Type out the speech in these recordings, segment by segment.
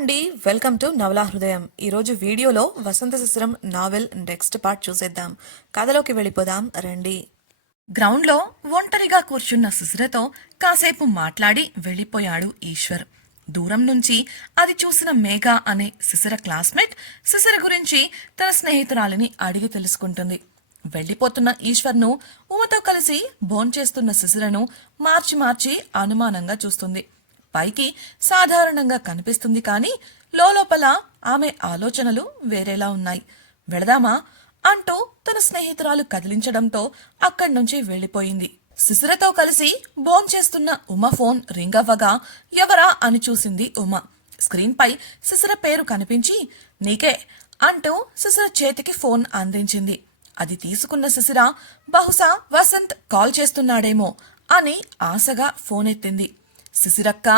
అండి welcome to నవలా హృదయం. ఈరోజు వీడియోలో Vasantha Sisiram novel next part చూసేద్దాం. కథలోకి వెళ్ళిపోదాం రండి. గ్రౌండ్లో ఒంటరిగా కూర్చున్న శిశిరతో కాసేపు మాట్లాడి వెళ్ళిపోయాడు ఈశ్వర్. దూరం నుంచి అది చూసిన మేఘ అనే శిశిర క్లాస్మేట్ శిశిర గురించి తన స్నేహితురాలిని అడిగి తెలుసుకుంటుంది. వెళ్ళిపోతున్న ఈశ్వర్ను ఉమతో కలిసి భోంచేస్తున్న శిశిరను మార్చి మార్చి అనుమానంగా చూస్తుంది. పైకి సాధారణంగా కనిపిస్తుంది కానీ లోపల ఆమె ఆలోచనలు వేరేలా ఉన్నాయి. వెళదామా? అంటూ తన స్నేహితురాలు కదిలించడంతో అక్కడి నుంచి వెళ్ళిపోయింది. శిశిరతో కలిసి భోంచేస్తున్న ఉమ ఫోన్ రింగ్ అవ్వగా ఎవరా అని చూసింది ఉమ. స్క్రీన్ పై శిశిర పేరు కనిపించి నీకే అంటూ శిశిర చేతికి ఫోన్ అందించింది. అది తీసుకున్న శిశిర బహుశా వసంత్ కాల్ చేస్తున్నాడేమో అని ఆశగా ఫోన్ ఎత్తింది శిశిరక్క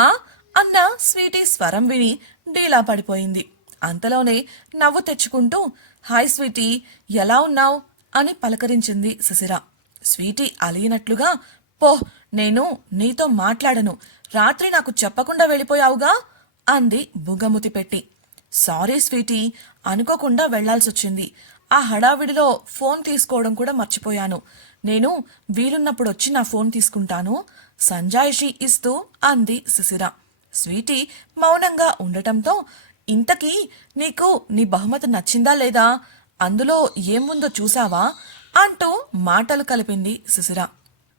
అన్న స్వీటీ స్వరం విని డీలా పడిపోయింది. అంతలోనే నవ్వు తెచ్చుకుంటూ హాయ్ స్వీటీ ఎలా ఉన్నావు? అని పలకరించింది శిశిర స్వీటీ అలిగినట్లుగా పో నేను నీతో మాట్లాడను. రాత్రి నాకు చెప్పకుండా వెళ్ళిపోయావుగా? అంది బుగ్గముతి పెట్టి సారీ స్వీటీ అనుకోకుండా వెళ్ళాల్సొచ్చింది ఆ హడావిడిలో ఫోన్ తీసుకోవడం కూడా మర్చిపోయాను. నేను వీలున్నప్పుడు వచ్చి నా ఫోన్ తీసుకుంటాను. సంజాయిషి ఇస్తూ అంది శిశిర స్వీటీ మౌనంగా ఉండటంతో ఇంతకీ నీకు నీ బహుమతి నచ్చిందా లేదా? అందులో ఏముందో చూసావా అంటూ మాటలు కలిపింది శిశిర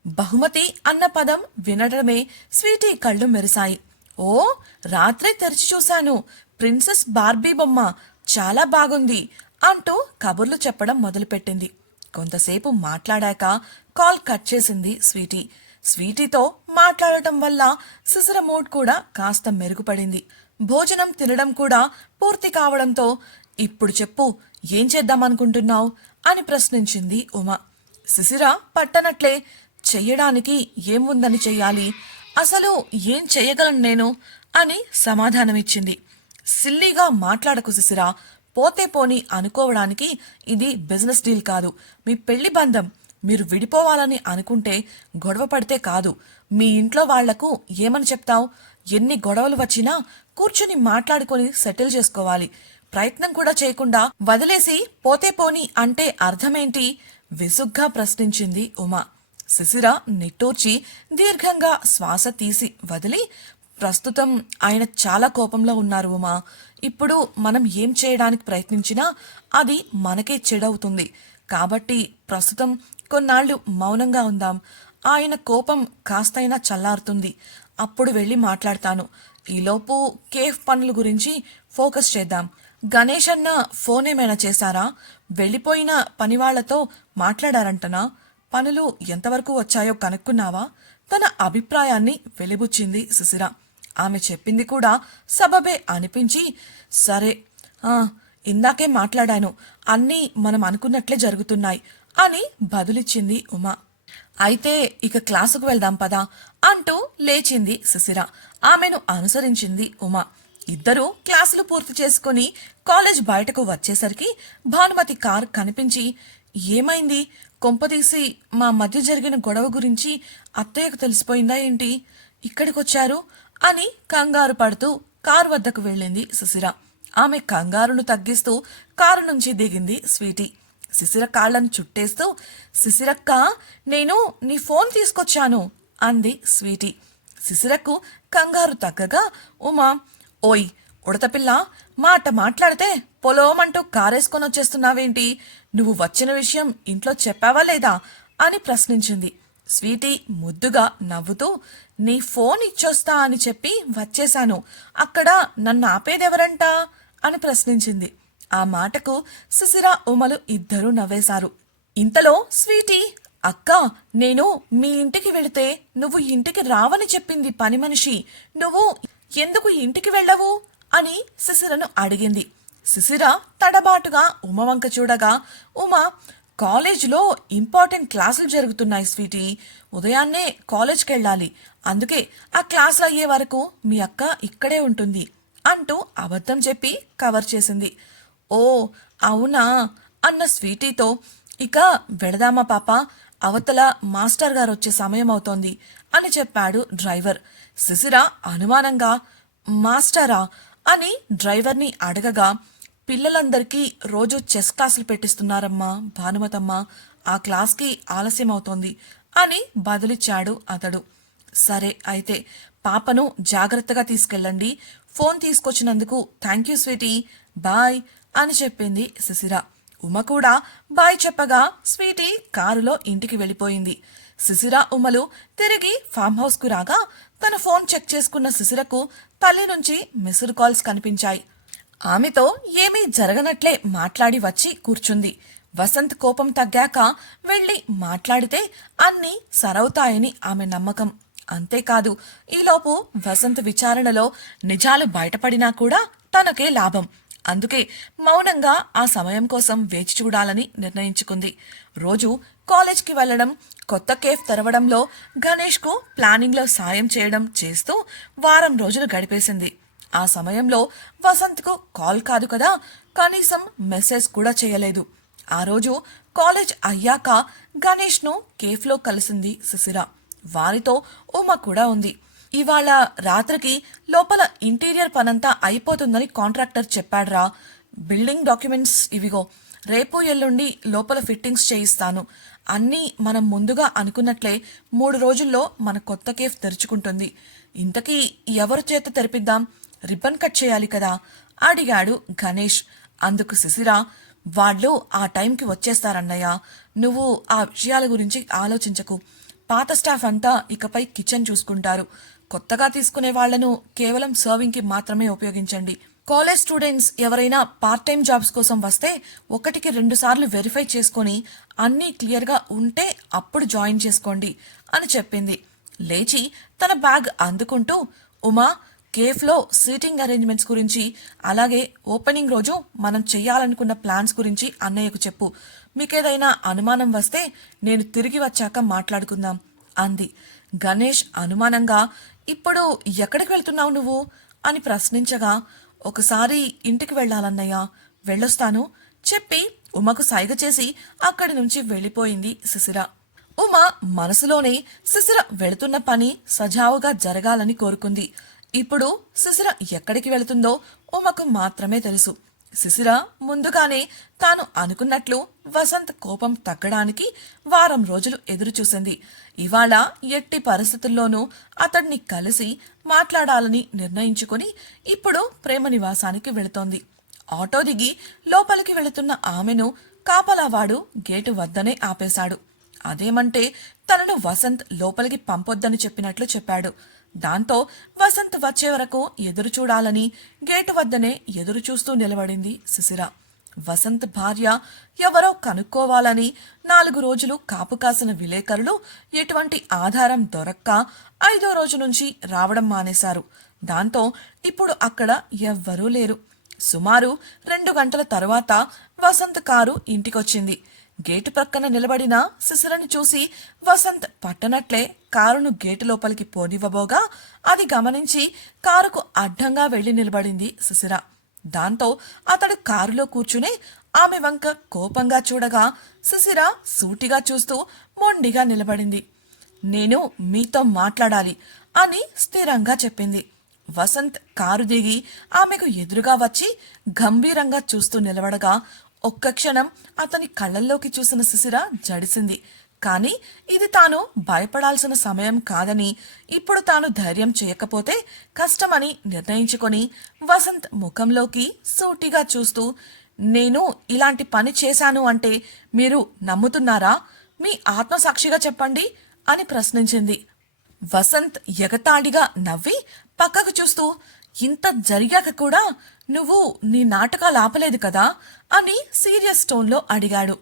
బహుమతి అన్న పదం వినడమే స్వీటీ కళ్ళు మెరిశాయి. ఓ రాత్రే తెరిచి చూశాను. ప్రిన్సెస్ బార్బీ బొమ్మ. చాలా బాగుంది. అంటూ కబుర్లు చెప్పడం మొదలుపెట్టింది. కొంతసేపు మాట్లాడాక కాల్ కట్ చేసింది స్వీటీ. స్వీటీతో మాట్లాడటం వల్ల సిసర మూడ్ కూడా కాస్త మెరుగుపడింది. భోజనం తినడం కూడా పూర్తి కావడంతో ఇప్పుడు చెప్పు ఏం చేద్దామనుకుంటున్నావు? అని ప్రశ్నించింది ఉమ. శిశిర పట్టనట్లే చెయ్యడానికి ఏముందని చెయ్యాలి? అసలు ఏం చెయ్యగలను నేను? అని సమాధానమిచ్చింది. సిల్లీగా మాట్లాడకు శిశిర పోతే పోని అనుకోవడానికి ఇది బిజినెస్ డీల్ కాదు. మీ పెళ్ళి బంధం మీరు విడిపోవాలని అనుకుంటే గొడవ పడితే కాదు. మీ ఇంట్లో వాళ్ళకు ఏమని చెప్తావు? ఎన్ని గొడవలు వచ్చినా కూర్చుని మాట్లాడుకొని సెటిల్ చేసుకోవాలి. ప్రయత్నం కూడా చేయకుండా వదిలేసి పోతే పోని అంటే అర్థమేంటి? విసుగ్గా ప్రశ్నించింది ఉమా. శిశిర నిట్టూర్చి దీర్ఘంగా శ్వాస తీసి వదిలి ప్రస్తుతం ఆయన చాలా కోపంలో ఉన్నారు ఉమా. ఇప్పుడు మనం ఏం చేయడానికి ప్రయత్నించినా అది మనకే చెడవుతుంది. కాబట్టి ప్రస్తుతం కొన్నాళ్ళు మౌనంగా ఉందాం. ఆయన కోపం కాస్తైనా చల్లారుతుంది. అప్పుడు వెళ్ళి మాట్లాడతాను. ఈలోపు కేఫ్ పనుల గురించి ఫోకస్ చేద్దాం. గణేష్ అన్న ఫోన్ ఏమైనా చేశారా? వెళ్ళిపోయిన పనివాళ్ళతో మాట్లాడారంటనా? పనులు ఎంతవరకు వచ్చాయో కనుక్కున్నావా? తన అభిప్రాయాన్ని వెలిబుచ్చింది సుశిరా. ఆమె చెప్పింది కూడా సబబే అనిపించి సరే ఇందాకే మాట్లాడాను అన్నీ మనం అనుకున్నట్లే జరుగుతున్నాయి అని బదులిచ్చింది ఉమా. అయితే ఇక క్లాసుకు వెళ్దాం పదా అంటూ లేచింది శిశిర ఆమెను అనుసరించింది ఉమా. ఇద్దరూ క్లాసులు పూర్తి చేసుకుని కాలేజ్ బయటకు వచ్చేసరికి భానుమతి కార్ కనిపించి ఏమైంది? కొంపదీసి మా మధ్య జరిగిన గొడవ గురించి అత్తయ్యకు తెలిసిపోయిందా ఏంటి? ఇక్కడికొచ్చారు? అని కంగారు పడుతూ కారు వద్దకు వెళ్ళింది సుశిర. ఆమె కంగారును తగ్గిస్తూ కారు నుంచి దిగింది స్వీటీ. శిశిర కాళ్ళను చుట్టేస్తూ శిశిరక్క నేను నీ ఫోన్ తీసుకొచ్చాను అంది స్వీటీ. శిశిరకు కంగారు తగ్గగా ఉమా ఓయ్ ఉడతపిల్ల మాట మాట్లాడితే పొలోమంటూ కారేసుకొని వచ్చేస్తున్నావేంటి? నువ్వు వచ్చిన విషయం ఇంట్లో చెప్పావా లేదా? అని ప్రశ్నించింది. స్వీటీ ముద్దుగా నవ్వుతూ నీ ఫోన్ ఇచ్చొస్తా అని చెప్పి వచ్చేశాను. అక్కడ నన్ను ఆపేదెవరంట? అని ప్రశ్నించింది. ఆ మాటకు శిశిర ఉమలు ఇద్దరూ నవ్వేశారు. ఇంతలో స్వీటీ అక్క నేను మీ ఇంటికి వెళితే నువ్వు ఇంటికి రావని చెప్పింది పని మనిషి. నువ్వు ఎందుకు ఇంటికి వెళ్ళవు? అని శిశిరను అడిగింది. శిశిర తడబాటుగా ఉమ వంక చూడగా ఉమ కాలేజ్లో ఇంపార్టెంట్ క్లాసులు జరుగుతున్నాయి స్వీటీ. ఉదయాన్నే కాలేజ్కి వెళ్ళాలి అందుకే ఆ క్లాసులు అయ్యే వరకు మీ అక్క ఇక్కడే ఉంటుంది అంటూ అబద్ధం చెప్పి కవర్ చేసింది. ఓ అవునా? అన్న స్వీటీతో ఇక వెడదామా పాప? అవతల మాస్టర్ గారు వచ్చే సమయం అవుతోంది అని చెప్పాడు డ్రైవర్. శిశిర అనుమానంగా మాస్టరా? అని డ్రైవర్ని అడగగా పిల్లలందరికీ రోజు చెస్ క్లాసులు పెట్టిస్తున్నారమ్మా భానుమతమ్మ. ఆ క్లాస్కి ఆలస్యం అవుతోంది అని బదులిచ్చాడు అతడు. సరే అయితే పాపను జాగ్రత్తగా తీసుకెళ్ళండి. ఫోన్ తీసుకొచ్చినందుకు థ్యాంక్ యూ స్వీటీ. బాయ్ అని చెప్పింది శిశిర. ఉమ కూడా బాయ్ చెప్పగా స్వీటీ కారులో ఇంటికి వెళ్ళిపోయింది. శిశిర ఉమలు తిరిగి ఫామ్ హౌస్కు రాగా తన ఫోన్ చెక్ చేసుకున్న శిశిరకు తల్లి నుంచి మిస్డ్ కాల్స్ కనిపించాయి. ఆమెతో ఏమీ జరగనట్లే మాట్లాడి వచ్చి కూర్చుంది. వసంత్ కోపం తగ్గాక వెళ్ళి మాట్లాడితే అన్నీ సరవుతాయని ఆమె నమ్మకం. అంతేకాదు ఈలోపు వసంత్ విచారణలో నిజాలు బయటపడినా కూడా తనకే లాభం. అందుకే మౌనంగా ఆ సమయం కోసం వేచి చూడాలని నిర్ణయించుకుంది. రోజు కాలేజ్కి వెళ్ళడం కొత్త కేఫ్ తెరవడంలో గణేష్కు ప్లానింగ్లో సాయం చేయడం చేస్తూ వారం రోజులు గడిపేసింది. ఆ సమయంలో వసంత్కు కాల్ కాదు కదా కనీసం మెసేజ్ కూడా చేయలేదు. ఆ రోజు కాలేజ్ అయ్యాక గణేష్ను కేఫ్లో కలిసింది సుశిర వారితో ఉమ కూడా ఉంది. ఇవాళ రాత్రికి లోపల ఇంటీరియర్ పనంతా అయిపోతుందని కాంట్రాక్టర్ చెప్పాడ్రా. బిల్డింగ్ డాక్యుమెంట్స్ ఇవిగో రేపు ఎల్లుండి లోపల ఫిట్టింగ్స్ చేయిస్తాను. అన్నీ మనం ముందుగా అనుకున్నట్లే మూడు రోజుల్లో మన కొత్త కేఫ్ తెరుచుకుంటుంది. ఇంతకీ ఎవరి చేత తెరిపిద్దాం? రిబ్బన్ కట్ చేయాలి కదా? అడిగాడు గణేష్. అందుకు శిశిర వాళ్ళు ఆ టైంకి వచ్చేస్తారన్నయ్య. నువ్వు ఆ విషయాల గురించి ఆలోచించకు. పాత స్టాఫ్ అంతా ఇకపై కిచెన్ చూసుకుంటారు. కొత్తగా తీసుకునే వాళ్ళను కేవలం సర్వింగ్కి మాత్రమే ఉపయోగించండి. కాలేజ్ స్టూడెంట్స్ ఎవరైనా పార్ట్ టైం జాబ్స్ కోసం వస్తే ఒకటికి రెండు సార్లు వెరిఫై చేసుకొని అన్నీ క్లియర్గా ఉంటే అప్పుడు జాయిన్ చేసుకోండి అని చెప్పింది. లేచి తన బ్యాగ్ అందుకుంటూ ఉమా కేఫ్లో సీటింగ్ అరేంజ్మెంట్స్ గురించి అలాగే ఓపెనింగ్ రోజు మనం చేయాలనుకున్న ప్లాన్స్ గురించి అన్నయ్యకు చెప్పు. మీకేదైనా అనుమానం వస్తే నేను తిరిగి వచ్చాక మాట్లాడుకుందాం అంది. గణేష్ అనుమానంగా ఇప్పుడు ఎక్కడికి వెళ్తున్నావు నువ్వు? అని ప్రశ్నించగా ఒకసారి ఇంటికి వెళ్ళాలన్నయ్య వెళ్ళొస్తాను చెప్పి ఉమకు సైగ చేసి అక్కడి నుంచి వెళ్ళిపోయింది శిశిర. ఉమ మనసులోనే శిశిర వెళుతున్న పని సజావుగా జరగాలని కోరుకుంది. ఇప్పుడు శిశిర ఎక్కడికి వెళుతుందో ఉమకు మాత్రమే తెలుసు. శిశిర ముందుగానే తాను అనుకున్నట్లు వసంత్ కోపం తగ్గడానికి వారం రోజులు ఎదురుచూసింది. ఇవాళ ఎట్టి పరిస్థితుల్లోనూ అతడిని కలిసి మాట్లాడాలని నిర్ణయించుకుని ఇప్పుడు ప్రేమ నివాసానికి వెళుతోంది. ఆటో దిగి లోపలికి వెళుతున్న ఆమెను కాపలావాడు గేటు వద్దనే ఆపేశాడు. అదేమంటే తనను వసంత్ లోపలికి పంపొద్దని చెప్పినట్లు చెప్పాడు. దాంతో వసంత్ వచ్చే వరకు ఎదురు చూడాలని గేటు వద్దనే ఎదురు చూస్తూ నిలబడింది శిశిర వసంత్ భార్య ఎవరో కనుక్కోవాలని నాలుగు రోజులు కాపు కాసిన విలేకరులు ఎటువంటి ఆధారం దొరక్క ఐదో రోజు నుంచి రావడం మానేశారు. దాంతో ఇప్పుడు అక్కడ ఎవ్వరూ లేరు. సుమారు రెండు గంటల తరువాత వసంత్ కారు ఇంటికొచ్చింది. గేటు ప్రక్కన నిలబడిన శిశిరని చూసి వసంత్ పట్టనట్లే కారును గేటు లోపలికి పోనివ్వబోగా అది గమనించి కారుకు అడ్డంగా వెళ్ళి నిలబడింది శిశిర దాంతో అతడు కారులో కూర్చుని ఆమె వంక కోపంగా చూడగా శిశిర సూటిగా చూస్తూ మొండిగా నిలబడింది. నేను మీతో మాట్లాడాలి అని స్థిరంగా చెప్పింది. వసంత్ కారు దిగి ఆమెకు ఎదురుగా వచ్చి గంభీరంగా చూస్తూ నిలబడగా ఒక్క క్షణం అతని కళ్ళల్లోకి చూసిన శిశిర జడిసింది. కానీ ఇది తాను భయపడాల్సిన సమయం కాదని ఇప్పుడు తాను ధైర్యం చేయకపోతే కష్టమని నిర్ణయించుకొని వసంత్ ముఖంలోకి సూటిగా చూస్తూ నేను ఇలాంటి పని చేశాను అంటే మీరు నమ్ముతున్నారా? మీ ఆత్మసాక్షిగా చెప్పండి అని ప్రశ్నించింది. వసంత్ ఎగతాళిగా నవ్వి పక్కకు చూస్తూ ఇంత జరిగాక కూడా నువ్వు నీ నాటకాలు ఆపలేదు కదా అని సీరియస్ టోన్లో అడిగాడు.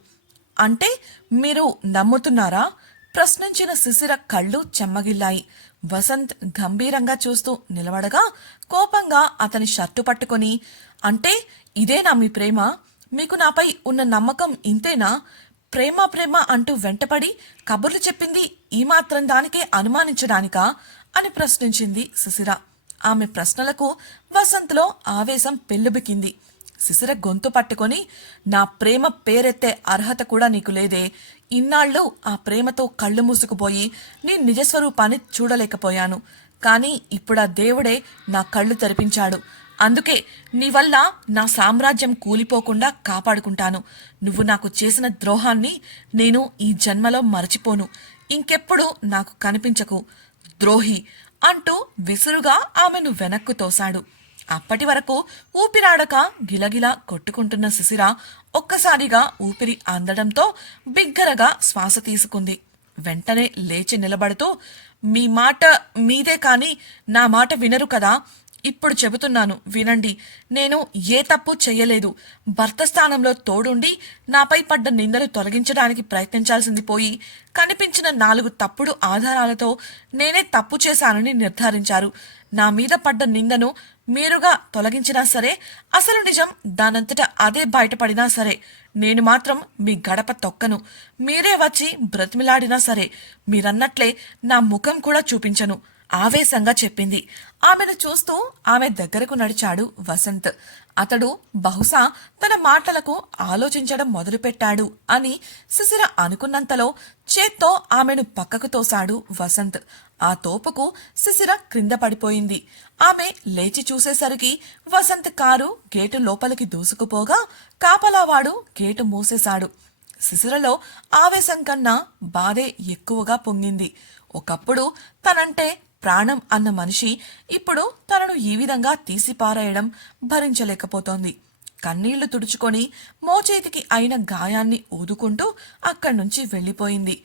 అంటే మీరు నమ్ముతున్నారా? ప్రశ్నించిన శిశిర కళ్ళు చెమ్మగిల్లాయి. వసంత్ గంభీరంగా చూస్తూ నిలబడగా కోపంగా అతని షర్టు పట్టుకొని అంటే ఇదేనా మీ ప్రేమ? మీకు నాపై ఉన్న నమ్మకం ఇంతేనా? ప్రేమ ప్రేమ అంటూ వెంటపడి కబుర్లు చెప్పింది ఈ మాత్రం దానికే అనుమానించడానికా అని ప్రశ్నించింది శిశిర. ఆమె ప్రశ్నలకు వసంత్లో ఆవేశం పెల్లుబికింది. శిశిర గొంతు పట్టుకొని నా ప్రేమ పేరెత్తే అర్హత కూడా నీకు లేదే. ఇన్నాళ్ళు ఆ ప్రేమతో కళ్ళు మూసుకుపోయి నీ నిజస్వరూపాన్ని చూడలేకపోయాను. కానీ ఇప్పుడు ఆ దేవుడే నా కళ్ళు తెరిపించాడు. అందుకే నీ వల్ల నా సామ్రాజ్యం కూలిపోకుండా కాపాడుకుంటాను. నువ్వు నాకు చేసిన ద్రోహాన్ని నేను ఈ జన్మలో మరచిపోను. ఇంకెప్పుడు నాకు కనిపించకు. ద్రోహి అంటూ విసురుగా ఆమెను వెనక్కు తోశాడు. అప్పటి వరకు ఊపిరాడక గిలగిలా కొట్టుకుంటున్న శిశిర ఒక్కసారిగా ఊపిరి అందడంతో బిగ్గరగా శ్వాస తీసుకుంది. వెంటనే లేచి నిలబడుతూ మీ మాట మీదే కాని నా మాట వినరు కదా ఇప్పుడు చెబుతున్నాను వినండి. నేను ఏ తప్పు చెయ్యలేదు భర్త స్థానంలో తోడుండి నాపై పడ్డ నిందలు తొలగించడానికి ప్రయత్నించాల్సింది పోయి కనిపించిన నాలుగు తప్పుడు ఆధారాలతో నేనే తప్పు చేశానని నిర్ధారించారు. నా మీద పడ్డ నిందను మీరుగా తొలగించినా సరే అసలు నిజం దానంతట అదే బయటపడినా సరే నేను మాత్రం మీ గడప తొక్కను. మీరే వచ్చి బ్రతిమిలాడినా సరే మీరన్నట్లే నా ముఖం కూడా చూపించను. ఆవేశంగా చెప్పింది. ఆమెను చూస్తూ ఆమె దగ్గరకు నడిచాడు వసంత్. అతడు బహుశా తన మాటలకు ఆలోచించడం మొదలుపెట్టాడు అని శిశిర అనుకున్నంతలో చేత్తో ఆమెను పక్కకు తోశాడు వసంత్. ఆ తోపుకు శిశిర క్రింద పడిపోయింది. ఆమె లేచి చూసేసరికి వసంత్ కారు గేటు లోపలికి దూసుకుపోగా కాపలావాడు గేటు మూసేశాడు. శిశిరలో ఆవేశం కన్నా బాధే ఎక్కువగా పొంగింది. ఒకప్పుడు తనంటే ప్రాణం అన్న మనిషి ఇప్పుడు తనను ఈ విధంగా తీసిపారేయడం భరించలేకపోతోంది. కన్నీళ్ళు తుడుచుకొని మోచేతికి అయిన గాయాన్ని ఊదుకుంటూ అక్కడి నుంచి వెళ్ళిపోయింది.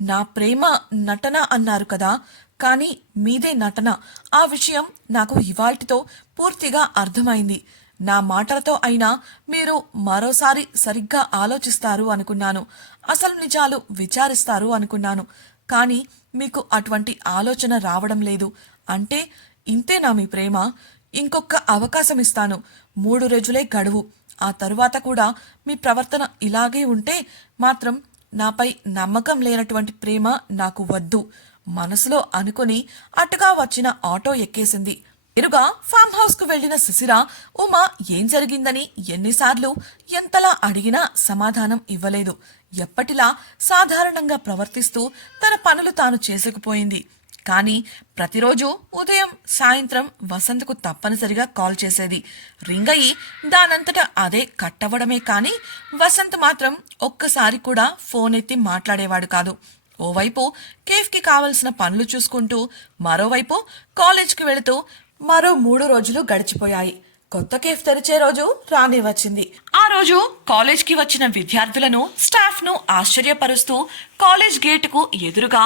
నా ప్రేమ నటన అన్నారు కదా కానీ మీదే నటన. ఆ విషయం నాకు ఇవాల్టితో పూర్తిగా అర్థమైంది. నా మాటలతో అయినా మీరు మరోసారి సరిగ్గా ఆలోచిస్తారు అనుకున్నాను. అసలు నిజాలు విచారిస్తారు అనుకున్నాను. కానీ మీకు అటువంటి ఆలోచన రావడం లేదు. అంటే ఇంతేనా మీ ప్రేమ? ఇంకొక అవకాశం ఇస్తాను. మూడు రోజులే గడువు. ఆ తరువాత కూడా మీ ప్రవర్తన ఇలాగే ఉంటే మాత్రం నాపై నమ్మకం లేనటువంటి ప్రేమ నాకు వద్దు. మనసులో అనుకుని అటుగా వచ్చిన ఆటో ఎక్కేసింది. ఇరుగా ఫామ్ హౌస్కు వెళ్ళిన శిశిర ఉమా ఏం జరిగిందని ఎన్నిసార్లు? ఎంతలా అడిగినా సమాధానం ఇవ్వలేదు. ఎప్పటిలా సాధారణంగా ప్రవర్తిస్తూ తన పనులు తాను చేసుకుపోయింది. కానీ ప్రతిరోజు ఉదయం సాయంత్రం వసంత్కు తప్పనిసరిగా కాల్ చేసేది. రింగ్ అయ్యి దానంతట అదే కట్టవడమే కానీ వసంత్ మాత్రం ఒక్కసారి కూడా ఫోన్ ఎత్తి మాట్లాడేవాడు కాదు. ఓవైపు కేఫ్కి కావలసిన పనులు చూసుకుంటూ మరోవైపు కాలేజ్కి వెళుతూ మరో మూడు రోజులు గడిచిపోయాయి. కొత్త కేఫ్ తెరిచే రోజు రాని వచ్చింది రోజు కాలేజ్కి వచ్చిన విద్యార్థులను స్టాఫ్ను ఆశ్చర్యపరుస్తూ కాలేజ్ గేట్కు ఎదురుగా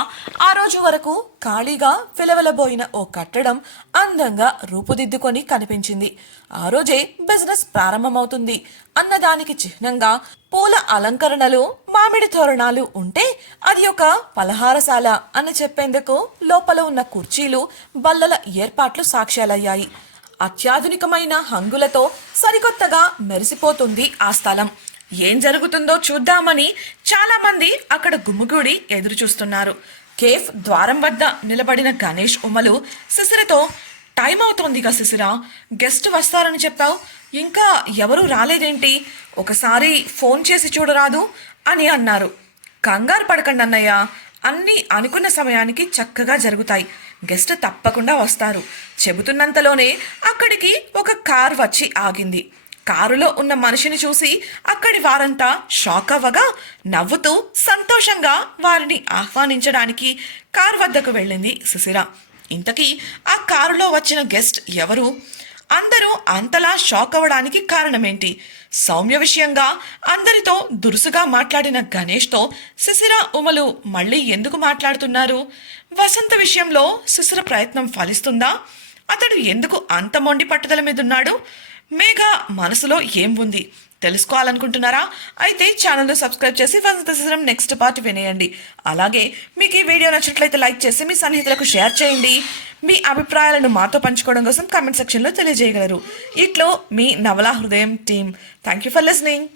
ఆ రోజు వరకు ఖాళీగా పిలవలబోయిన ఓ కట్టడం అందంగా రూపుదిద్దుకొని కనిపించింది. ఆ రోజే బిజినెస్ ప్రారంభమవుతుంది. అన్నదానికి చిహ్నంగా పూల అలంకరణలు మామిడి తోరణాలు ఉంటే అది ఒక పలహారశాల అని చెప్పేందుకు లోపల ఉన్న కుర్చీలు బల్లల ఏర్పాట్లు సాక్ష్యాలయ్యాయి. అత్యాధునికమైన హంగులతో సరికొత్తగా మెరిసిపోతుంది ఆ స్థలం. ఏం జరుగుతుందో చూద్దామని చాలామంది అక్కడ గుమ్ముగూడి ఎదురు చూస్తున్నారు కేఫ్ ద్వారం వద్ద నిలబడిన గణేష్ ఉమలు శిశిరతో టైం అవుతోందిగా శిశిర గెస్ట్ వస్తారని చెప్పావు. ఇంకా ఎవరూ రాలేదేంటి? ఒకసారి ఫోన్ చేసి చూడరాదు అని అన్నారు. కంగారు పడకండి అన్నయ్య. అన్నీ అనుకున్న సమయానికి చక్కగా జరుగుతాయి. గెస్ట్ తప్పకుండా వస్తారు. చెబుతున్నంతలోనే అక్కడికి ఒక కార్ వచ్చి ఆగింది. కారులో ఉన్న మనిషిని చూసి అక్కడి వారంతా షాక్ అవ్వగా నవ్వుతూ సంతోషంగా వారిని ఆహ్వానించడానికి కార్ వద్దకు వెళ్ళింది సుశిర ఇంతకీ ఆ కారులో వచ్చిన గెస్ట్ ఎవరు? అందరూ అంతలా షాక్ అవ్వడానికి కారణమేంటి? సౌమ్య విషయంగా అందరితో దురుసుగా మాట్లాడిన గణేష్తో శిశిర ఉమలు మళ్ళీ ఎందుకు మాట్లాడుతున్నారు? వసంత విషయంలో శిశిర ప్రయత్నం ఫలిస్తుందా? అతడు ఎందుకు అంత మొండి పట్టుదల మీదున్నాడు? మేఘ మనసులో ఏం ఉంది? తెలుసుకోవాలనుకుంటున్నారా? అయితే ఛానల్ను సబ్స్క్రైబ్ చేసి వసంత శిశిరం నెక్స్ట్ పార్ట్ వినేయండి. అలాగే మీకు ఈ వీడియో నచ్చినట్లయితే లైక్ చేసి మీ సన్నిహితులకు షేర్ చేయండి. మీ అభిప్రాయాలను మాతో పంచుకోవడం కోసం కామెంట్ సెక్షన్లో తెలియజేయగలరు. ఇట్లో మీ Navala Hrudayam team thank you for listening.